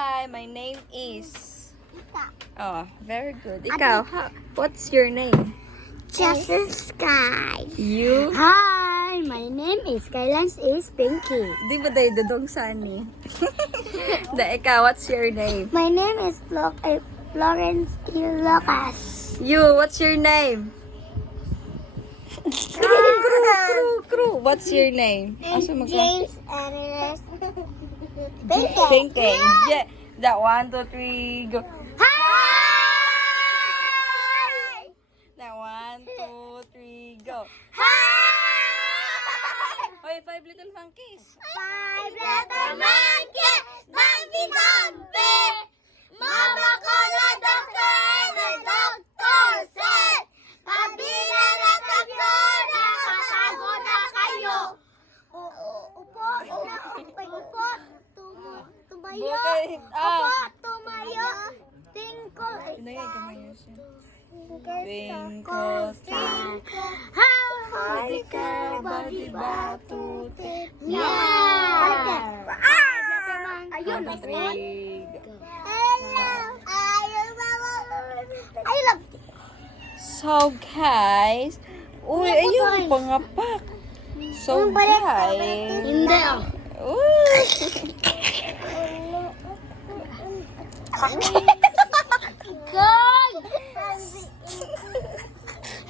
Hi, my name is... Ika. Oh, very good. Ikaw, what's your name? Sky. You? Hi, my name is Kylans is Pinky. Di ba day dudong sani? Ikaw, what's your name? My name is Florence Lucas. You, what's your name? Crew. What's your name? Asa mo ka? James Andres. Pinky. Pinky. Yeah. That 1, 2, 3, go. Hi. That 1, 2, 3, go. Hi. Hoy, 5 little monkeys. 5 little monkey, Dumpty Dumpty. Mama Cola Doctor, the doctor said, pabila na doktor, nakatago na kayo. Upo, tumayo. Bukit, Upo, tumayo. Tinkle, Pinayay ka mo yun siya. Twinkle star, how hard ka bali-batutin. Yeah! Ayun, One, nice two, one. three, go. I love it. So guys, uy, ayun, pangapak. So guys, Hindi ah. uy. Good!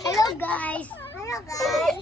Hello guys! Hello guys!